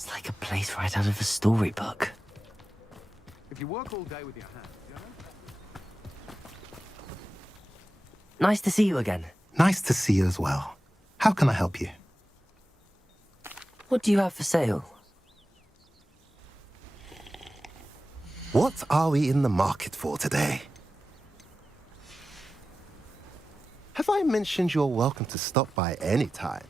It's like a place right out of a storybook. If you work all day with your hands, you know? Nice to see you again. Nice to see you as well. How can I help you? What do you have for sale? What are we in the market for today? Have I mentioned you're welcome to stop by any time?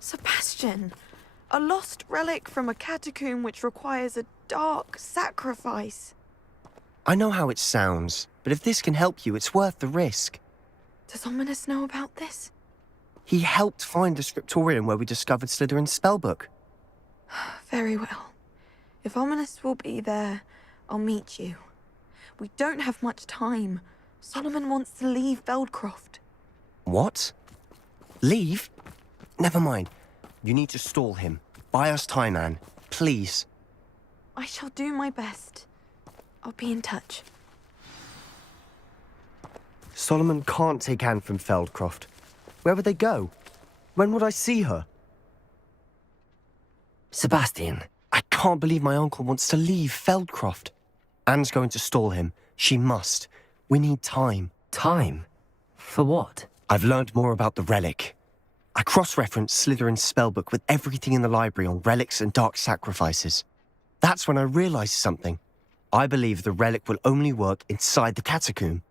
Sebastian, a lost relic from a catacomb which requires a dark sacrifice. I know how it sounds, but if this can help you, it's worth the risk. Does Ominous know about this? He helped find the scriptorium where we discovered Slytherin's spellbook. Very well. If Ominous will be there, I'll meet you. We don't have much time. Solomon wants to leave Feldcroft. What? Leave? Never mind. You need to stall him. Buy us time, Anne. Please. I shall do my best. I'll be in touch. Solomon can't take Anne from Feldcroft. Where would they go? When would I see her? Sebastian. I can't believe my uncle wants to leave Feldcroft. Anne's going to stall him. She must. We need time. Time? For what? I've learned more about the relic. I cross-referenced Slytherin's spellbook with everything in the library on relics and dark sacrifices. That's when I realized something. I believe the relic will only work inside the catacomb.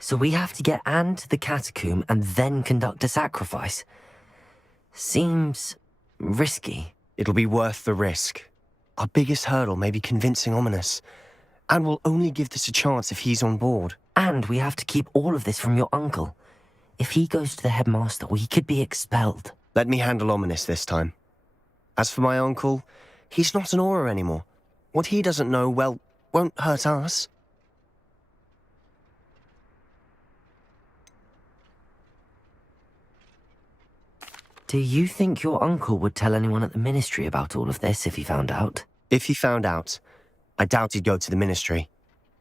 So we have to get Anne to the catacomb and then conduct a sacrifice. Seems risky. It'll be worth the risk. Our biggest hurdle may be convincing Ominous. And we'll only give this a chance if he's on board. And we have to keep all of this from your uncle. If he goes to the headmaster, we could be expelled. Let me handle Ominous this time. As for my uncle, he's not an Auror anymore. What he doesn't know, well, won't hurt us. Do you think your uncle would tell anyone at the ministry about all of this if he found out? If he found out, I doubt he'd go to the ministry.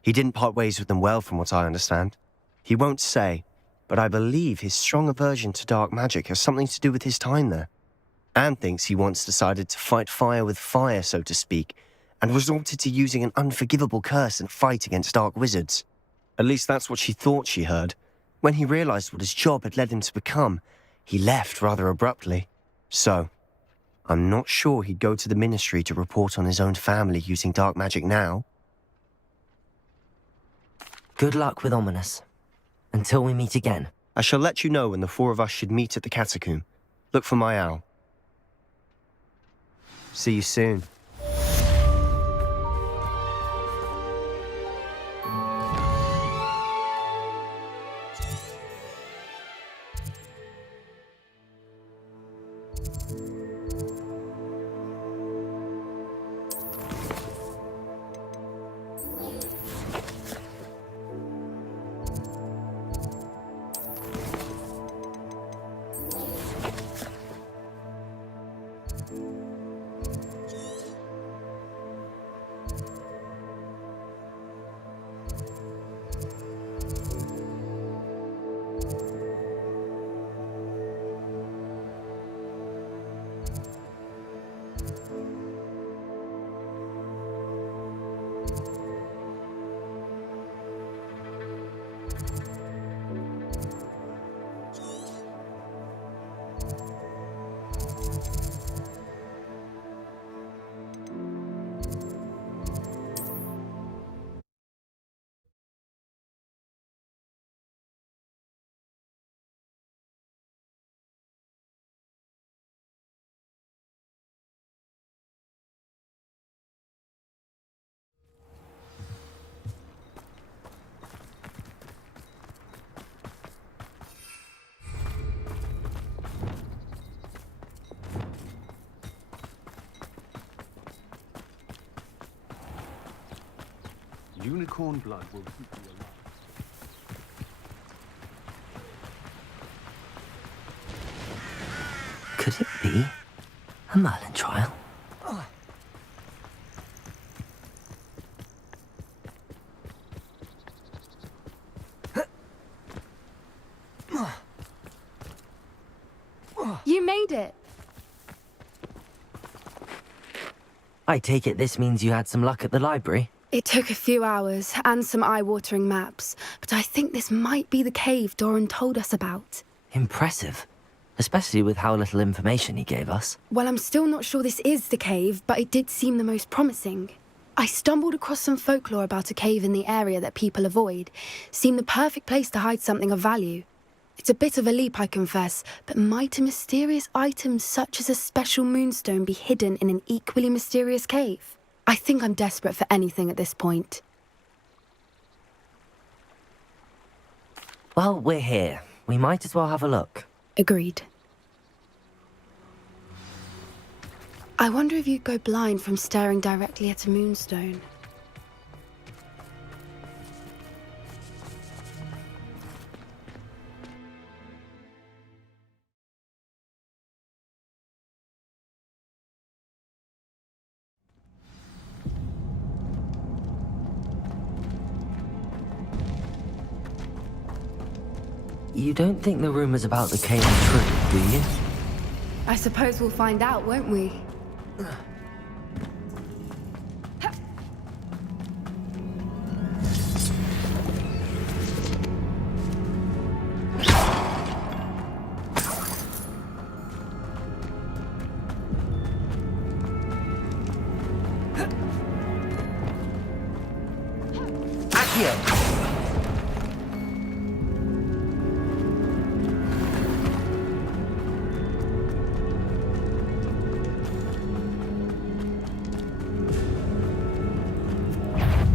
He didn't part ways with them well, from what I understand. He won't say, but I believe his strong aversion to dark magic has something to do with his time there. Anne thinks he once decided to fight fire with fire, so to speak, and resorted to using an unforgivable curse in a fight against dark wizards. At least that's what she thought she heard. When he realized what his job had led him to become, he left rather abruptly. So, I'm not sure he'd go to the ministry to report on his own family using dark magic now. Good luck with Ominous. Until we meet again. I shall let you know when the four of us should meet at the catacomb. Look for my owl. See you soon. Unicorn blood will keep you alive. see a Merlin trial. You made it. I take it this means you had some luck at the library? It took a few hours and some eye-watering maps, but I think this might be the cave Doran told us about. Impressive. Especially with how little information he gave us. Well, I'm still not sure this is the cave, but it did seem the most promising. I stumbled across some folklore about a cave in the area that people avoid. Seemed the perfect place to hide something of value. It's a bit of a leap, I confess, but might a mysterious item such as a special moonstone be hidden in an equally mysterious cave? I think I'm desperate for anything at this point. Well, we're here. We might as well have a look. Agreed. I wonder if you'd go blind from staring directly at a moonstone. You don't think the rumors about the cave are true, do you? I suppose we'll find out, won't we? Accio!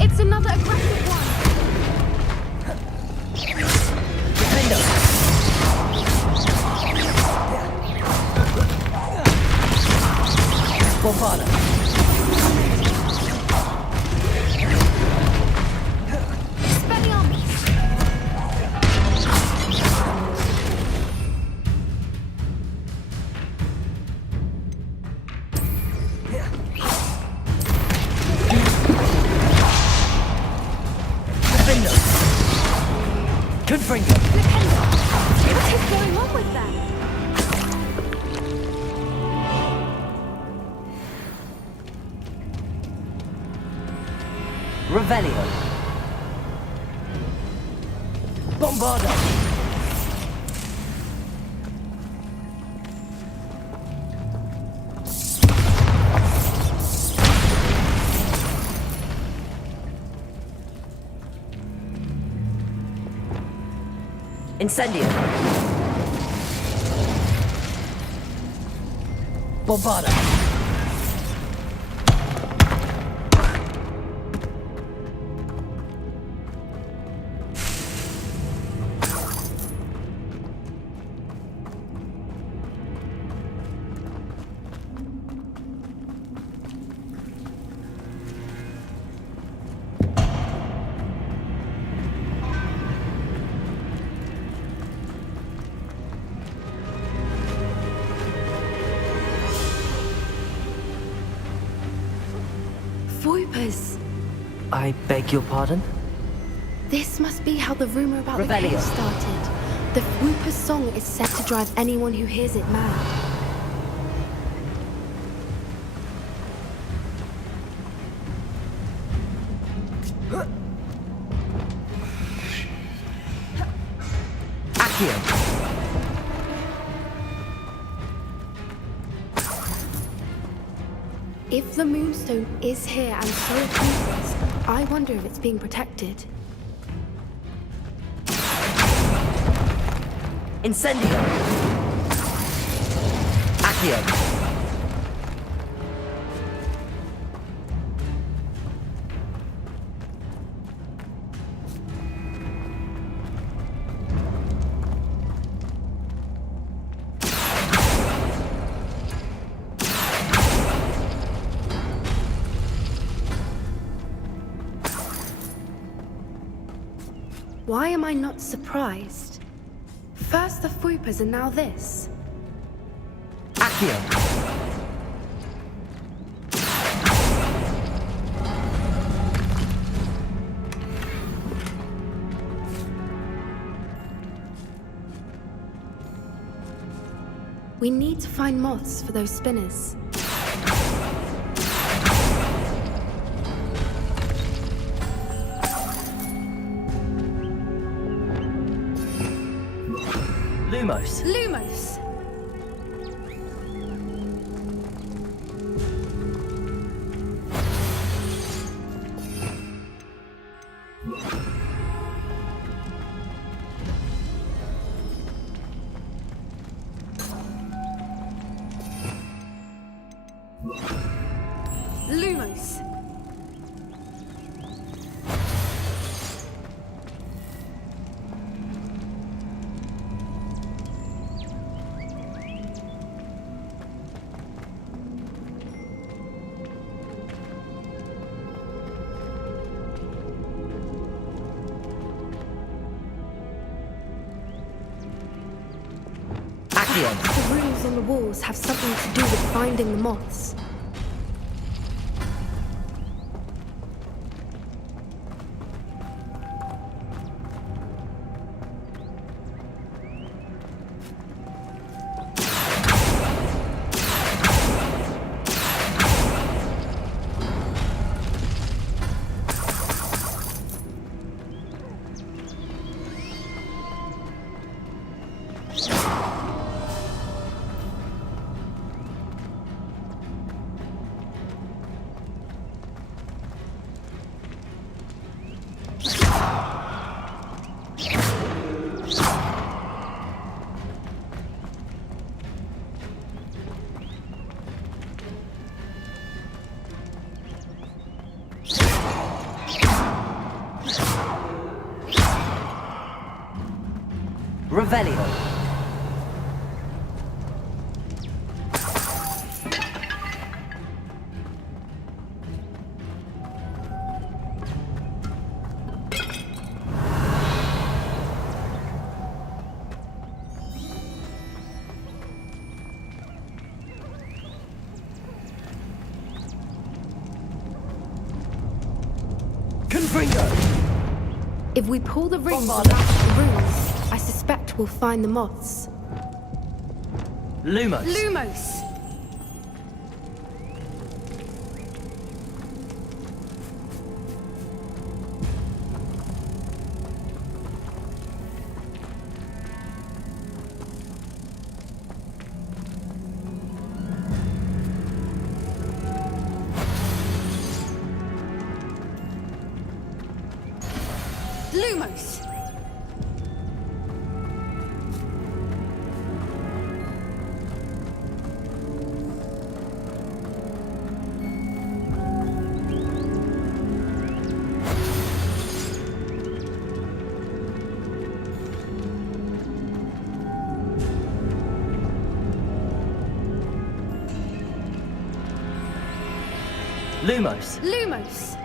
It's another aggressive one! Bombarda! Expelliarmus! Confringo! What is going on with them? Revelio! Bombarda! Incendio! Bombarda! Voipers! I beg your pardon? This must be how the rumor about the Revelio. cave started. The Whooper's song is set to drive anyone who hears it mad. Accio! If the moonstone is here and so are Whoopers, I wonder if it's being protected. Incendio! Accio! Why am I not surprised? First the Whoopers and now this. Accio! Accio. We need to find moths for those spinners. Lumos. Lumos! Lumos! Accio. The runes on the walls have something to do with finding the moths. Revelio. If we pull the rings and match the runes, I suspect we'll find the moths. Lumos. Lumos! Lumos! Lumos. Lumos!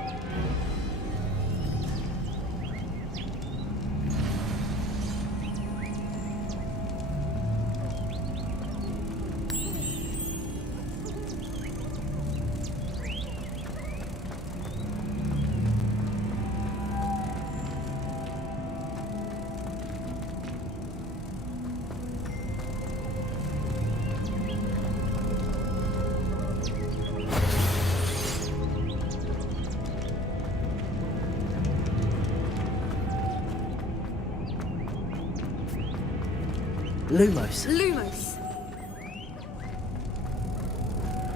Lumos. Lumos!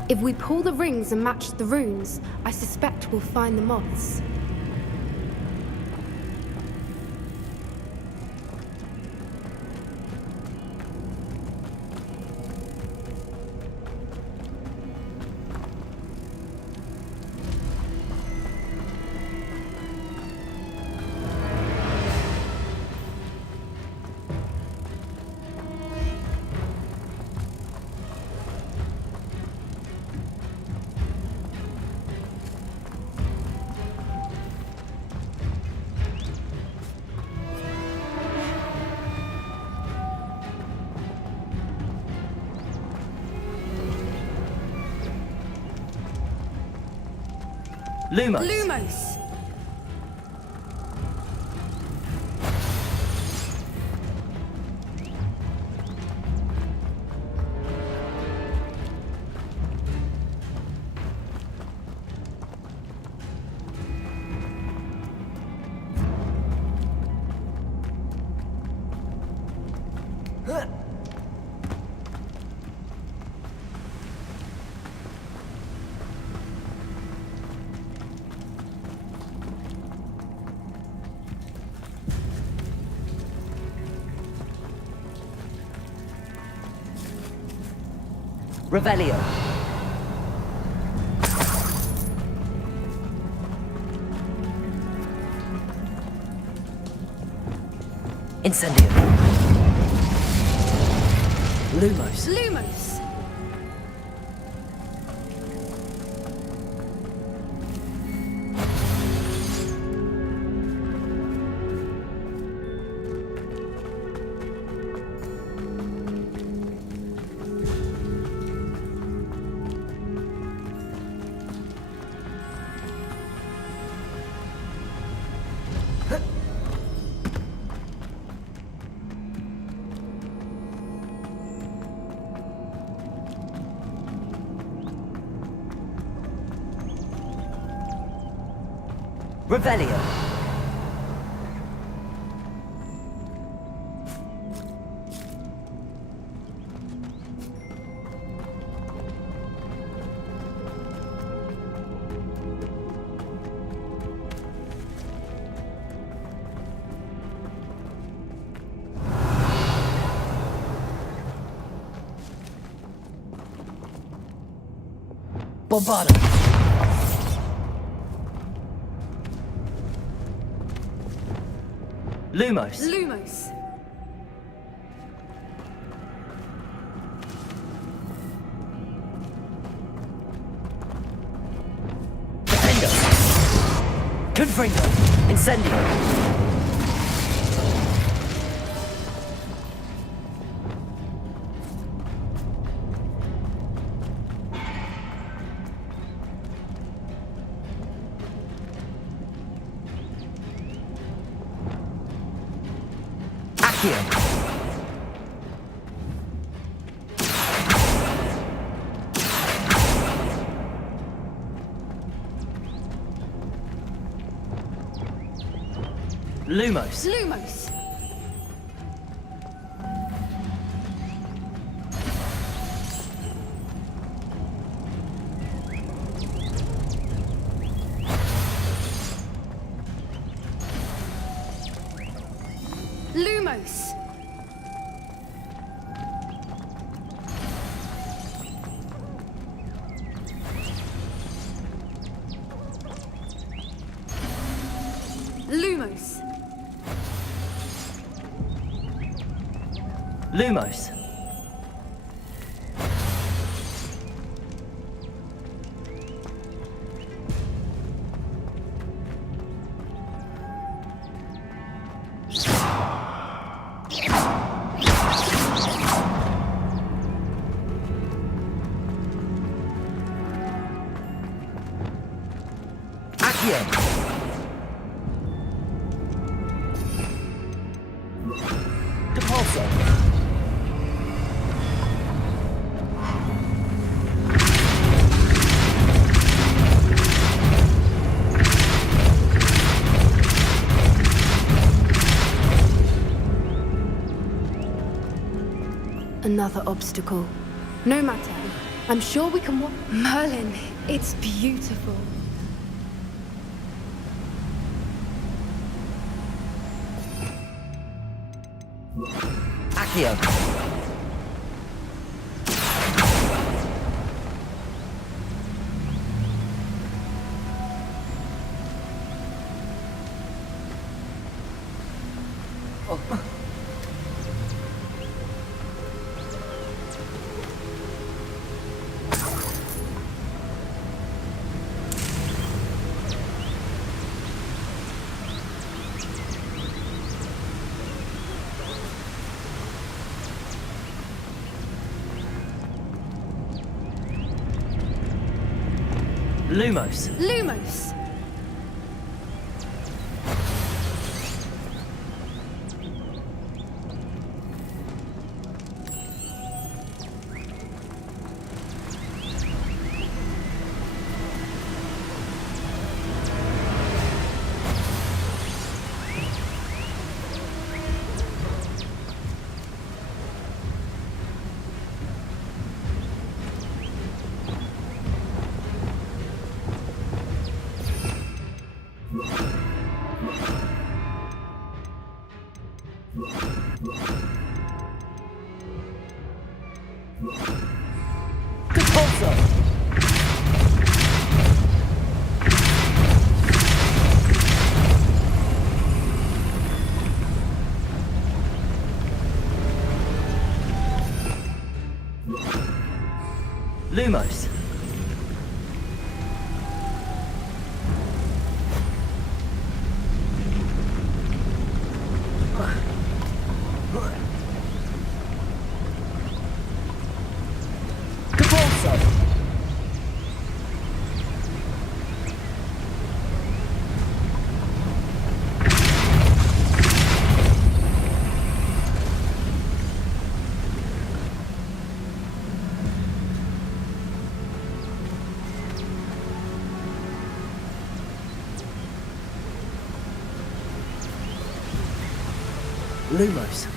If we pull the rings and match the runes, I suspect we'll find the moths. Lumos. Lumos! Revelio. Incendio. Lumos. Lumos! Revelio. Bombarda. Lumos. Lumos! Defendo. Confringo. Incendio. Accio. Lumos. Lumos! Lumos! Lumos! Lumos. Accio. Depulso. Another obstacle. No matter. I'm sure we can Merlin, it's beautiful. Accio. Lumos. Lumos! Lumos.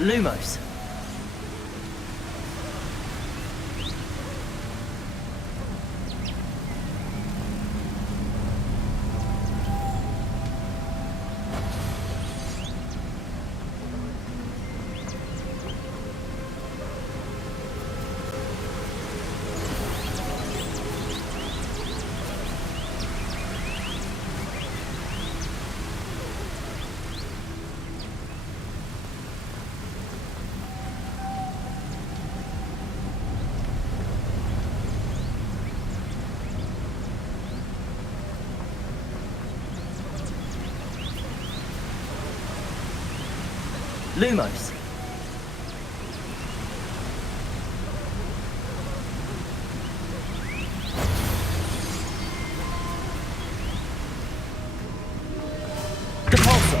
Lumos. Lumos. Depulso.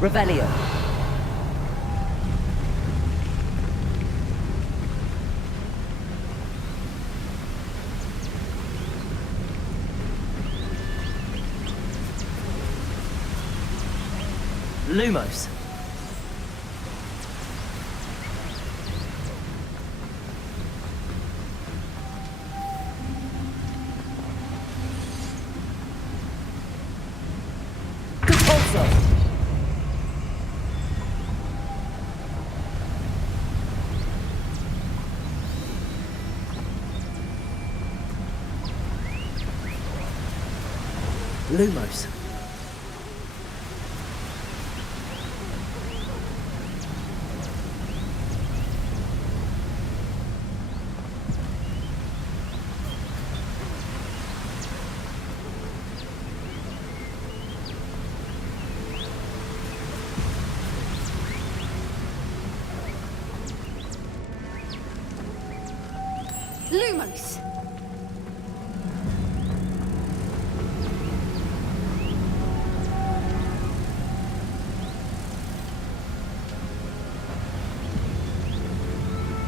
Revelio. Lumos. Depulso. Lumos. Lumos!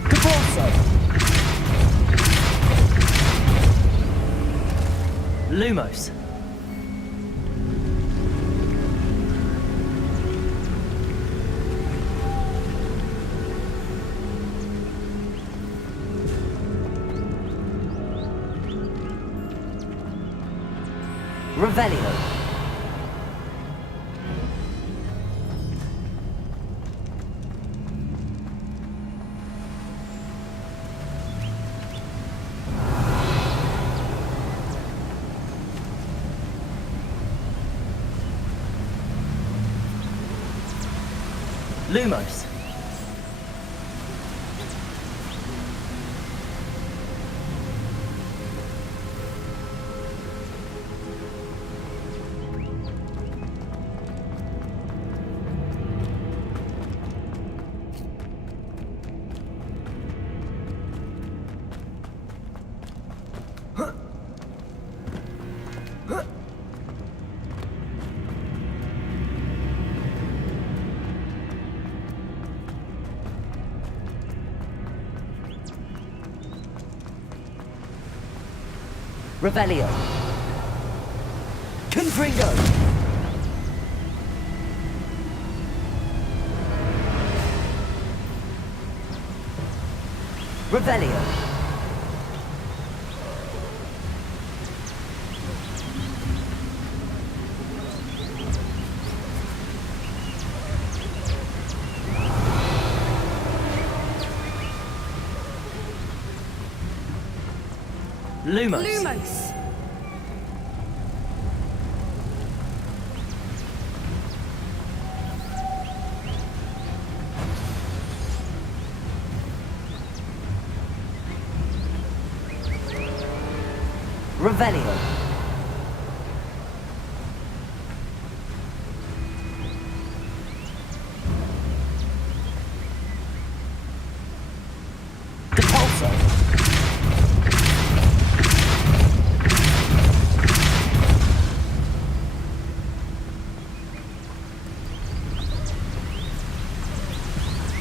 Depulso. Lumos. Revelio. Lumos. Revelio. Confringo. Revelio. Lumos. Lumos! Revelio. Depulso.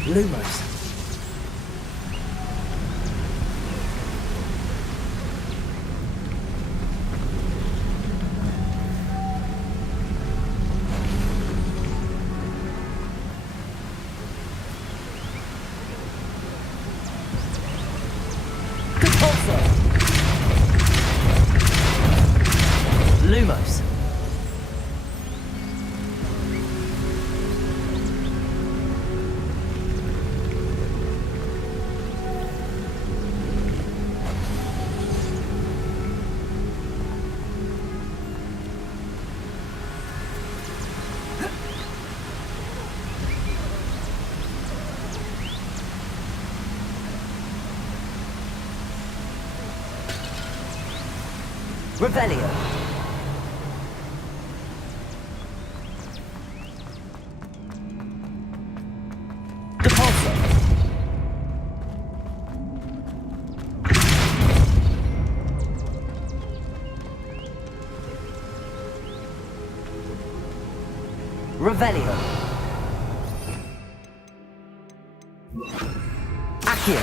Lumos. Lumos. Revelio. Depulso. Revelio. Accio.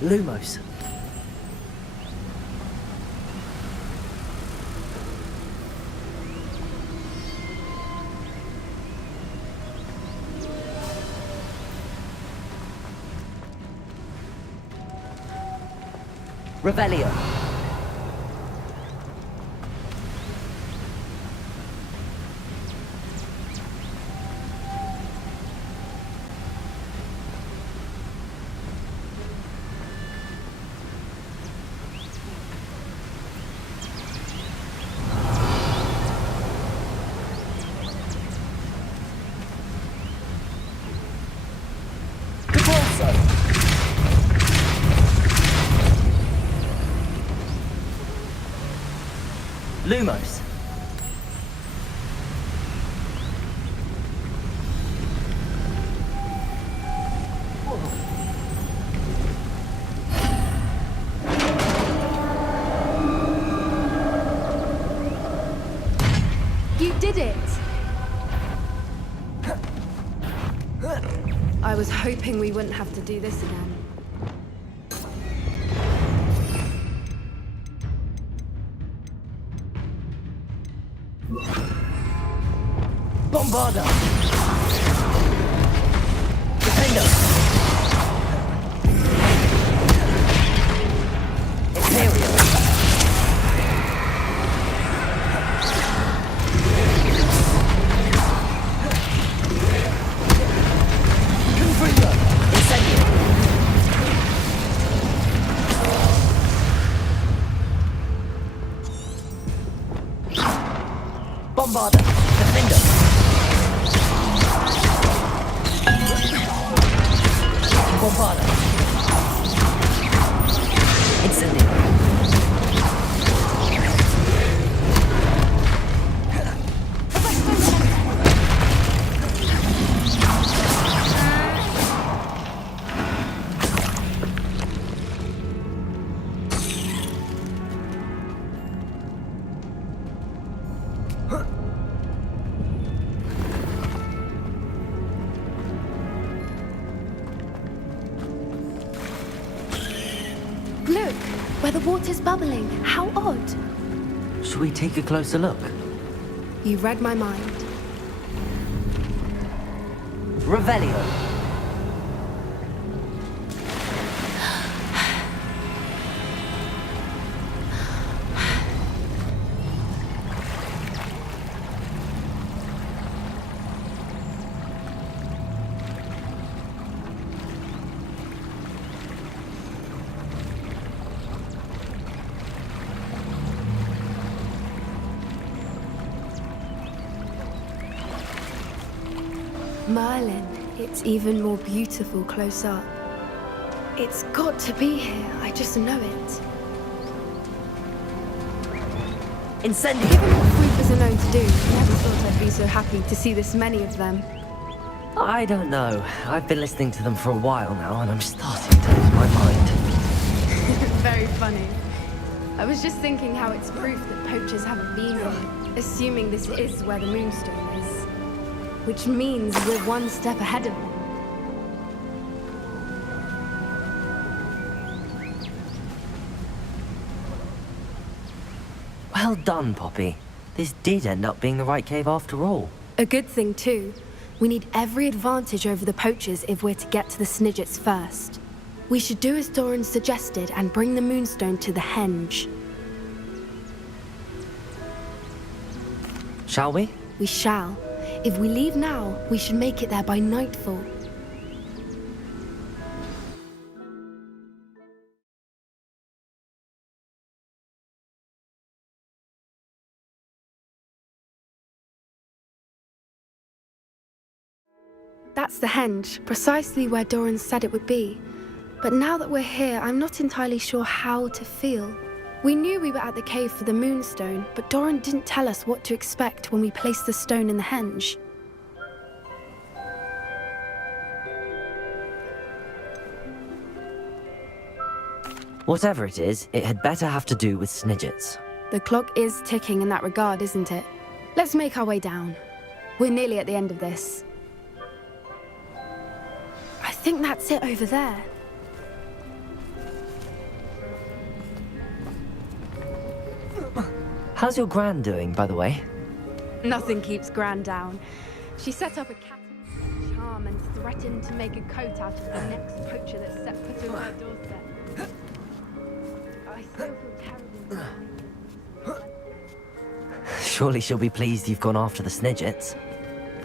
Lumos. Revelio. Depulso. Lumos. You did it! I was hoping we wouldn't have to do this again. Bombarda. Defender. Imperial. Confringo. Incendio. Bombarda. Defender. Bombarda. Incendio. Look, where the water's bubbling. How odd. Should we take a closer look? You read my mind. Revelio. Merlin, it's even more beautiful close up. It's got to be here, I just know it. Incendiary! Given what creepers are known to do, I never thought I'd be so happy to see this many of them. I don't know. I've been listening to them for a while now, and I'm starting to lose my mind. Very funny. I was just thinking how it's proof that poachers haven't been here, assuming this is where the Moonstone is. Which means we're one step ahead of them. Well done, Poppy. This did end up being the right cave after all. A good thing, too. We need every advantage over the poachers if we're to get to the Snidgets first. We should do as Doran suggested and bring the Moonstone to the henge. Shall we? We shall. If we leave now, we should make it there by nightfall. That's the henge, precisely where Doran said it would be. But now that we're here, I'm not entirely sure how to feel. We knew we were at the cave for the Moonstone, but Doran didn't tell us what to expect when we placed the stone in the henge. Whatever it is, it had better have to do with Snidgets. The clock is ticking in that regard, isn't it? Let's make our way down. We're nearly at the end of this. I think that's it over there. How's your gran doing, by the way? Nothing keeps Gran down. She set up a cat charm and threatened to make a coat out of the next poacher that set foot on her doorstep. I still feel terrible. Surely she'll be pleased you've gone after the Snidgets.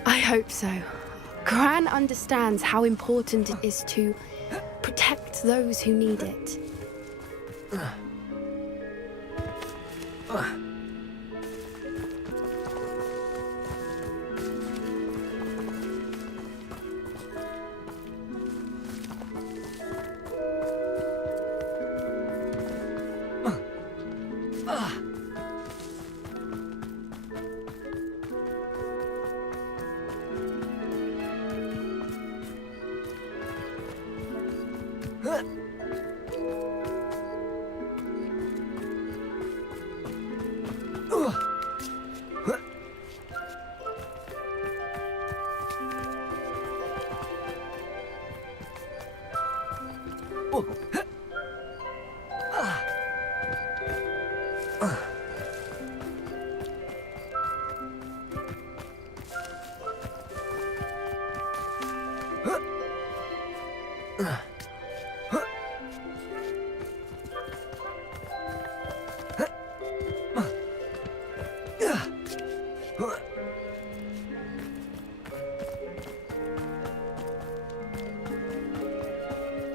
I hope so. Gran understands how important it is to protect those who need it.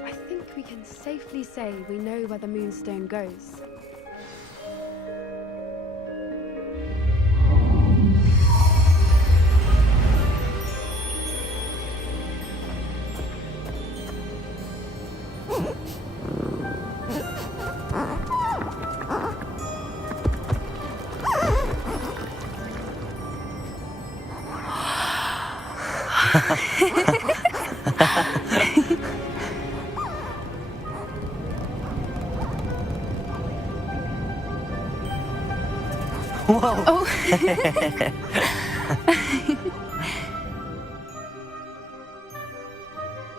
I think we can safely say we know where the Moonstone goes. Whoa! Oh!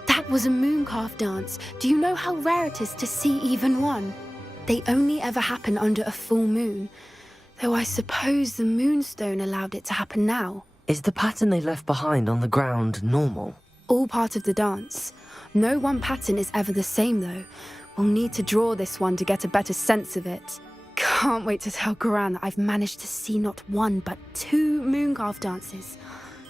That was a mooncalf dance. Do you know how rare it is to see even one? They only ever happen under a full moon. Though I suppose the Moonstone allowed it to happen now. Is the pattern they left behind on the ground normal? All part of the dance. No one pattern is ever the same, though. We'll need to draw this one to get a better sense of it. Can't wait to tell Gran that I've managed to see not one, but 2 mooncalf dances.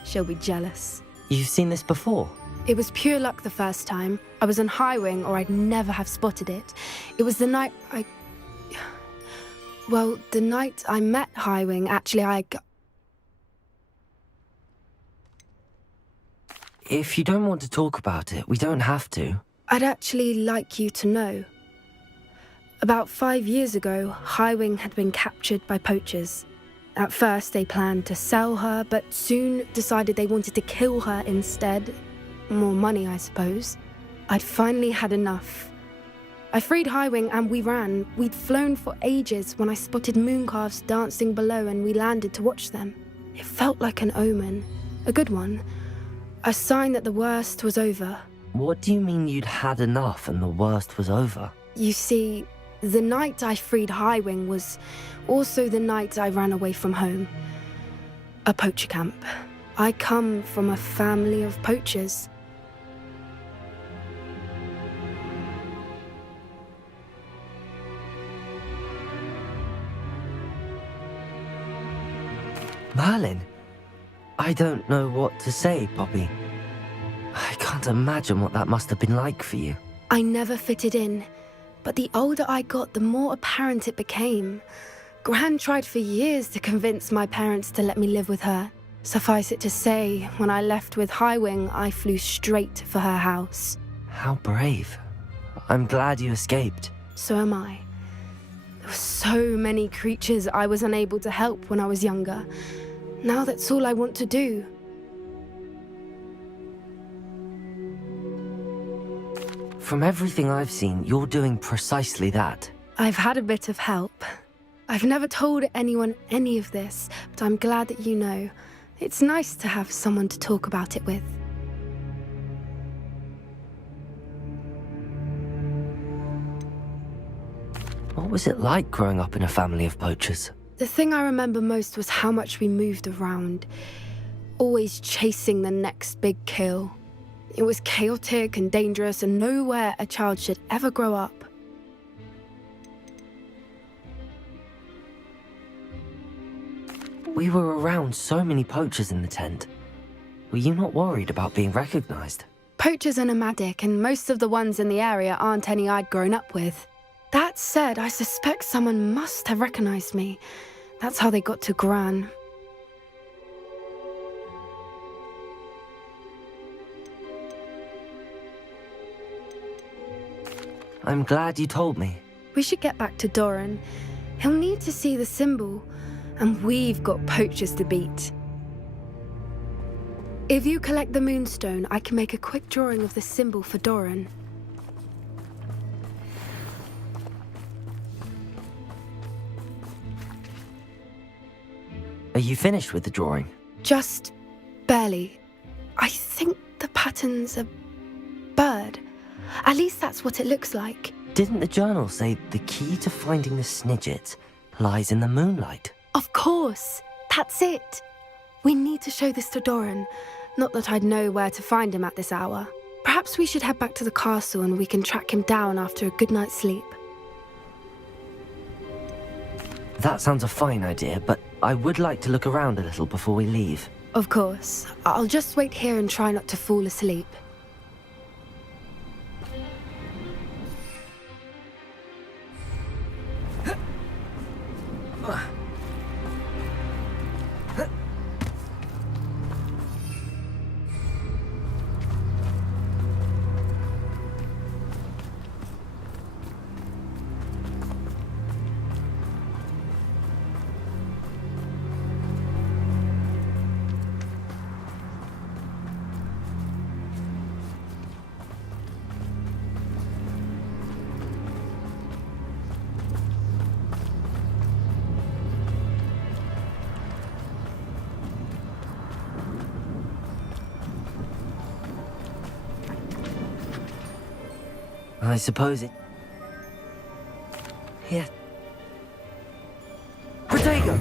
She'll be jealous. You've seen this before? It was pure luck the first time. I was on Highwing, or I'd never have spotted it. It was the night Well, the night I met Highwing, actually, If you don't want to talk about it, we don't have to. I'd actually like you to know. About 5 years ago, Highwing had been captured by poachers. At first, they planned to sell her, but soon decided they wanted to kill her instead. More money, I suppose. I'd finally had enough. I freed Highwing and we ran. We'd flown for ages when I spotted mooncalves dancing below and we landed to watch them. It felt like an omen. A good one. A sign that the worst was over. What do you mean you'd had enough and the worst was over? You see, the night I freed Highwing was also the night I ran away from home. A poacher camp. I come from a family of poachers. Merlin? I don't know what to say, Poppy. I can't imagine what that must have been like for you. I never fitted in, but the older I got, the more apparent it became. Gran tried for years to convince my parents to let me live with her. Suffice it to say, when I left with Highwing, I flew straight for her house. How brave. I'm glad you escaped. So am I. There were so many creatures I was unable to help when I was younger. Now that's all I want to do. From everything I've seen, you're doing precisely that. I've had a bit of help. I've never told anyone any of this, but I'm glad that you know. It's nice to have someone to talk about it with. What was it like growing up in a family of poachers? The thing I remember most was how much we moved around, always chasing the next big kill. It was chaotic and dangerous and nowhere a child should ever grow up. We were around so many poachers in the tent. Were you not worried about being recognized? Poachers are nomadic, and most of the ones in the area aren't any I'd grown up with. That said, I suspect someone must have recognized me. That's how they got to Gran. I'm glad you told me. We should get back to Doran. He'll need to see the symbol, and we've got poachers to beat. If you collect the moonstone, I can make a quick drawing of the symbol for Doran. Are you finished with the drawing? Just barely. I think the pattern's a bird. At least that's what it looks like. Didn't the journal say the key to finding the Snidget lies in the moonlight? Of course. That's it. We need to show this to Doran. Not that I'd know where to find him at this hour. Perhaps we should head back to the castle and we can track him down after a good night's sleep. That sounds a fine idea, but I would like to look around a little before we leave. Of course. I'll just wait here and try not to fall asleep. I suppose it... Here. Protego!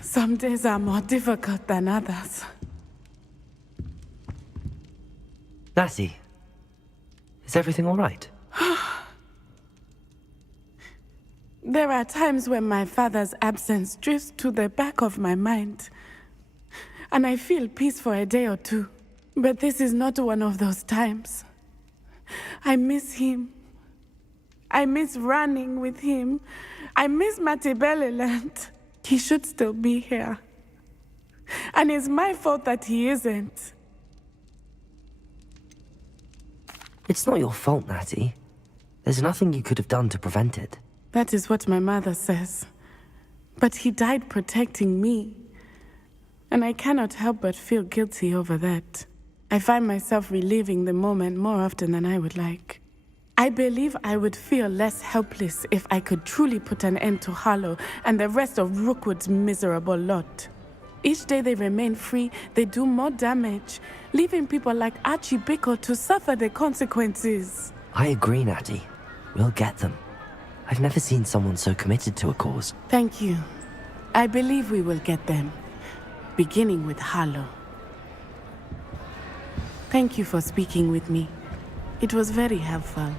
Some days are more difficult than others. Natty, is everything all right? There are times when my father's absence drifts to the back of my mind, and I feel peace for a day or two. But this is not one of those times. I miss him. I miss running with him. I miss Matibeleland. He should still be here. And it's my fault that he isn't. It's not your fault, Natty. There's nothing you could have done to prevent it. That is what my mother says. But he died protecting me. And I cannot help but feel guilty over that. I find myself reliving the moment more often than I would like. I believe I would feel less helpless if I could truly put an end to Harlow and the rest of Rookwood's miserable lot. Each day they remain free, they do more damage, leaving people like Archie Bickle to suffer the consequences. I agree, Natty. We'll get them. I've never seen someone so committed to a cause. Thank you. I believe we will get them, beginning with Harlow. Thank you for speaking with me. It was very helpful.